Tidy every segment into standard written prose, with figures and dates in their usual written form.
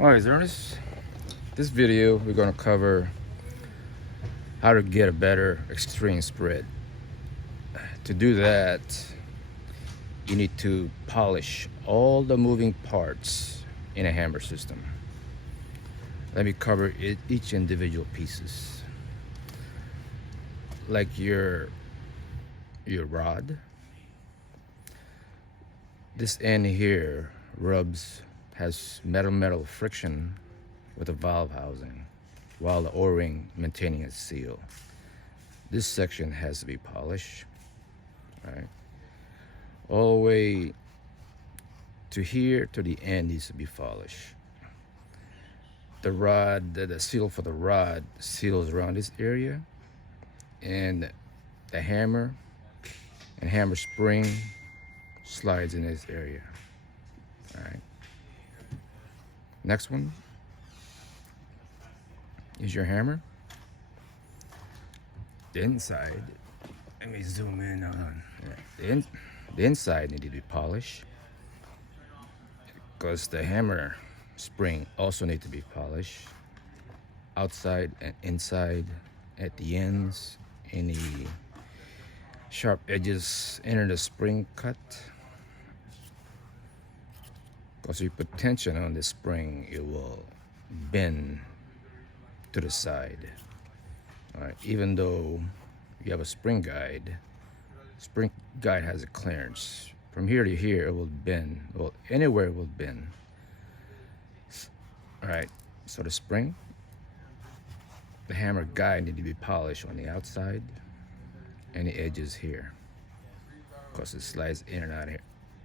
Alright, this video we're going to cover how to get a better extreme spread. To do that, you need to polish all the moving parts in a hammer system. Let me cover each individual pieces. Like your rod. This end here has metal friction with the valve housing, while the O-ring maintaining its seal. This section has to be polished, right? All the way to here to the end needs to be polished. The rod, the seal for the rod seals around this area, and the hammer and hammer spring slides in this area. All right. Next one is your hammer. The inside, let me zoom in on the inside need to be polished, because the hammer spring also need to be polished. Outside and inside, at the ends, any sharp edges enter the spring cut. Because if you put tension on the spring, it will bend to the side. All right, even though you have a spring guide has a clearance. From here to here, it will bend. Well, anywhere it will bend. All right, so the spring, the hammer guide need to be polished on the outside and the edges here, because it slides in and out of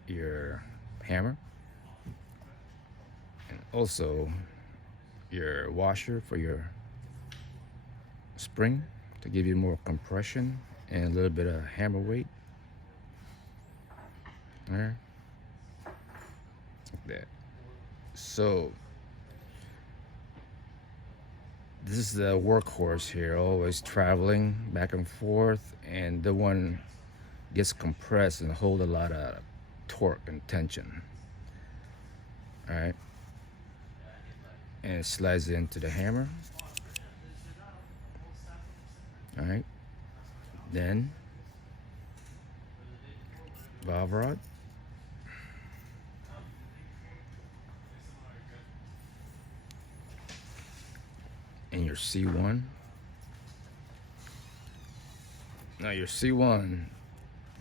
your hammer. And also your washer for your spring to give you more compression and a little bit of hammer weight. All right, like that. So this is the workhorse here, always traveling back and forth, and the one gets compressed and hold a lot of torque and tension. All right, and it slides into the hammer. All right, then valve rod, and your C1. Now your C1,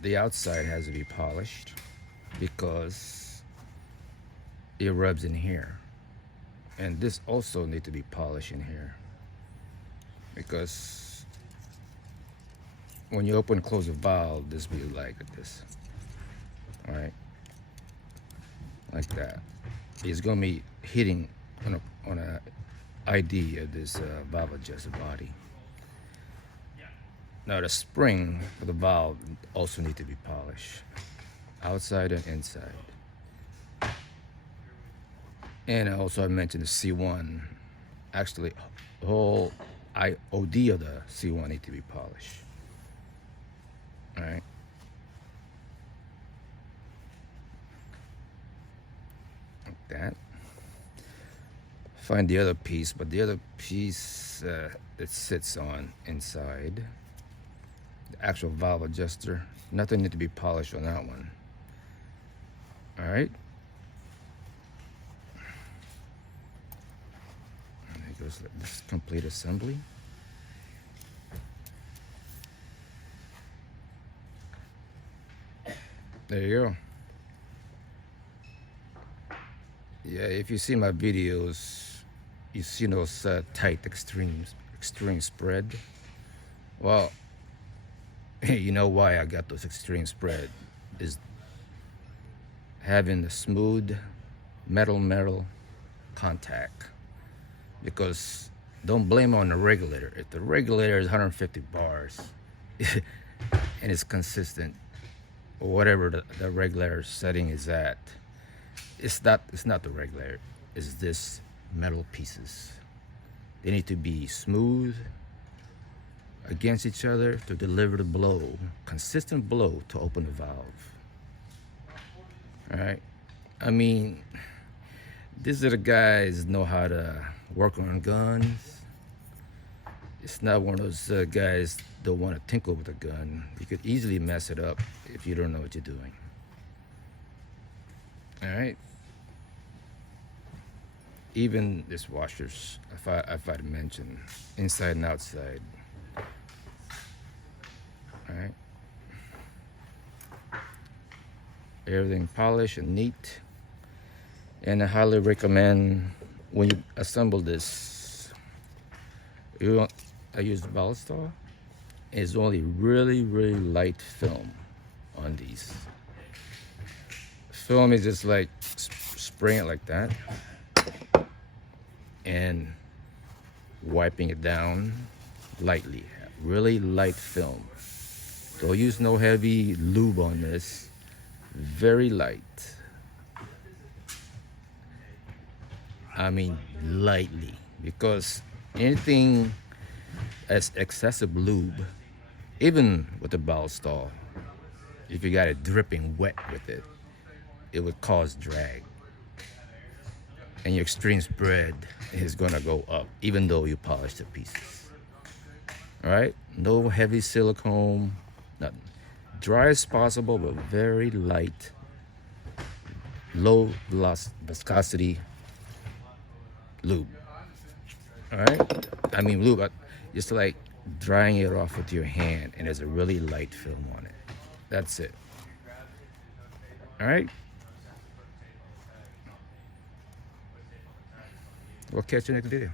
the outside has to be polished because it rubs in here, and this also need to be polished in here, because when you open and close the valve, this will be like this. All right, like that. It's gonna be hitting on a ID of this valve adjuster body. Now the spring for the valve also need to be polished, outside and inside. And also I mentioned the C1. Actually, the whole IOD of the C1 need to be polished. All right. Like that. Find the other piece, but the other piece that sits on inside, the actual valve adjuster, nothing need to be polished on that one. All right. And it goes like this, complete assembly. There you go. Yeah, if you see my videos, you see those tight extreme spread. Well, you know why I got those extreme spread is having the smooth metal contact. Because don't blame on the regulator. If the regulator is 150 bars and it's consistent, or whatever the regulator setting is at, it's not the regulator, it's this metal pieces. They need to be smooth against each other to deliver the blow, consistent blow to open the valve. All right, I mean, These are the guys know how to work on guns. It's not one of those guys that want to tinkle with a gun. You could easily mess it up if you don't know what you're doing. All right. Even this washers, if I mention, inside and outside. All right. Everything polished and neat. And I highly recommend when you assemble this, I use the Ballstar. It's only really light film on these. Film is just like spraying it like that and wiping it down lightly. Really light film. Don't use no heavy lube on this. Very light. I mean lightly, because anything as excessive lube, even with the Ballstar, if you got it dripping wet with it, it would cause drag. And your extreme spread is gonna go up, even though you polish the pieces. All right, no heavy silicone, nothing. Dry as possible, but very light, low viscosity lube. All right, I mean lube, just like drying it off with your hand, and there's a really light film on it. That's it. All right. We'll catch you next video.